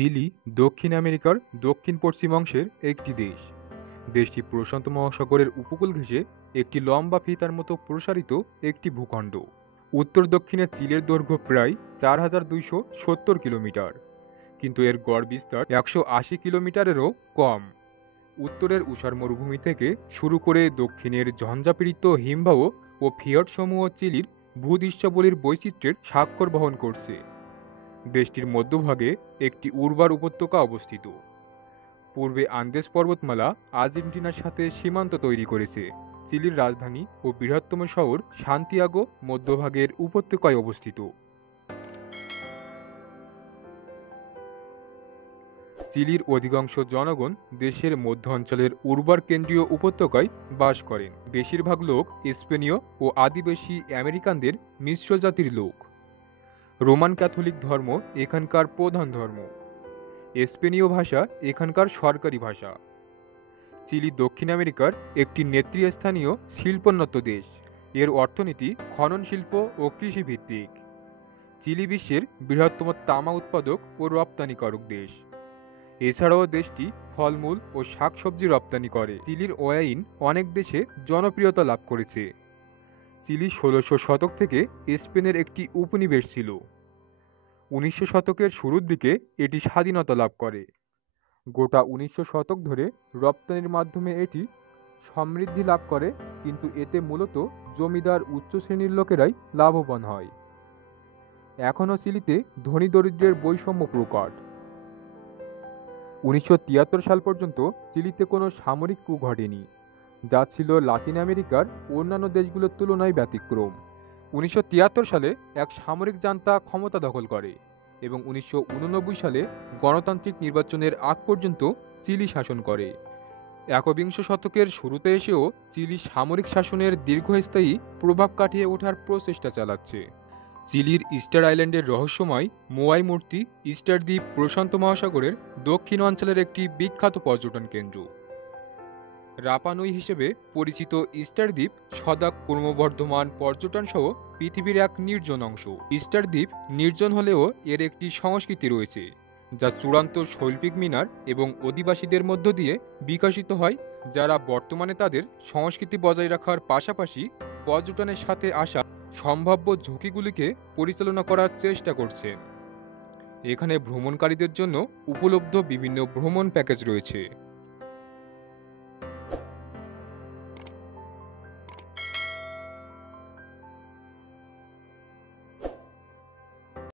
Chilli দক্ষিণ আমেরিকার দক্ষিণ পশ্চিম অংশের একটি দেশ। দেশটি প্রশান্ত মহাসাগরের উপকূল ঘেঁষে একটি লম্বা ফিতার মতো প্রসারিত একটি ভূখণ্ড। উত্তর দক্ষিণে চিলের দৈর্ঘ্য প্রায় 4270 কিলোমিটার, কিন্তু এর গড় বিস্তার 180 কিলোমিটারেরও কম। উত্তরের উষার মরুভূমি থেকে শুরু করে দক্ষিণের ঝঞ্ঝাপীড়িত হিমবাহ ও ফিয়র্ডসমূহ চিলির ভূদৃশ্যাবলীর বৈচিত্র্যের স্বাক্ষর বহন করছে। দেশটির মধ্যভাগে একটি উর্বর উপত্যকা অবস্থিত। পূর্বে আন্দেস পর্বতমালা আর্জেন্টিনার সাথে সীমান্ত তৈরি করেছে। চিলির রাজধানী ও বৃহত্তম শহর সান্তিয়াগো মধ্যভাগের উপত্যকায় অবস্থিত। চিলির অধিকাংশ জনগণ দেশের মধ্য অঞ্চলের উর্বর কেন্দ্রীয় উপত্যকায় বাস করেন। বেশিরভাগ লোক স্পেনীয় ও আদিবাসী আমেরিকানদের মিশ্র জাতির লোক। রোমান ক্যাথলিক ধর্ম এখানকার প্রধান ধর্ম। স্পেনীয় ভাষা এখানকার সরকারি ভাষা। চিলি দক্ষিণ আমেরিকার একটি নেতৃস্থানীয় শিল্পোন্নত দেশ। এর অর্থনীতি খনন শিল্প ও কৃষিভিত্তিক। চিলি বিশ্বের বৃহত্তম তামা উৎপাদক ও রপ্তানিকারক দেশ। এছাড়াও দেশটি ফলমূল ও শাকসবজি রপ্তানি করে। চিলির ওয়াইন অনেক দেশে জনপ্রিয়তা লাভ করেছে। চিলি 1600 শতক থেকে স্পেনের একটি উপনিবেশ ছিল। 1900 শতকের শুরুর দিকে এটি স্বাধীনতা লাভ করে। গোটা 1900 শতক ধরে রপ্তানির মাধ্যমে এটি সমৃদ্ধি লাভ করে, কিন্তু এতে মূলত জমিদার উচ্চ শ্রেণীর লোকেরাই লাভবান হয়। এখনও চিলিতে ধনী দরিদ্রের বৈষম্য প্রকট। 1973 সাল পর্যন্ত চিলিতে কোনো সামরিক কূ ঘটেনি, যা ছিল লাতিন আমেরিকার অন্যান্য দেশগুলোর তুলনায় ব্যতিক্রম। 1973 সালে এক সামরিক জান্তা ক্ষমতা দখল করে এবং 1989 সালে গণতান্ত্রিক নির্বাচনের আগ পর্যন্ত চিলি শাসন করে। একবিংশ শতকের শুরুতে এসেও চিলি সামরিক শাসনের দীর্ঘস্থায়ী প্রভাব কাটিয়ে ওঠার প্রচেষ্টা চালাচ্ছে। চিলির ইস্টার আইল্যান্ডের রহস্যময় মোয়াই মূর্তি ইস্টার দ্বীপ প্রশান্ত মহাসাগরের দক্ষিণ অঞ্চলের একটি বিখ্যাত পর্যটন কেন্দ্র। রাপা নুই হিসেবে পরিচিত ইস্টার দ্বীপ সদা ক্রমবর্ধমান পর্যটন সহ পৃথিবীর এক নির্জন অংশ। ইস্টার দ্বীপ নির্জন হলেও এর একটি সংস্কৃতি রয়েছে, যা চূড়ান্ত শৈল্পিক মিনার এবং অধিবাসীদের মধ্য দিয়ে বিকশিত হয়, যারা বর্তমানে তাদের সংস্কৃতি বজায় রাখার পাশাপাশি পর্যটনের সাথে আসা সম্ভাব্য ঝুঁকিগুলিকে পরিচালনা করার চেষ্টা করছে। এখানে ভ্রমণকারীদের জন্য উপলব্ধ বিভিন্ন ভ্রমণ প্যাকেজ রয়েছে।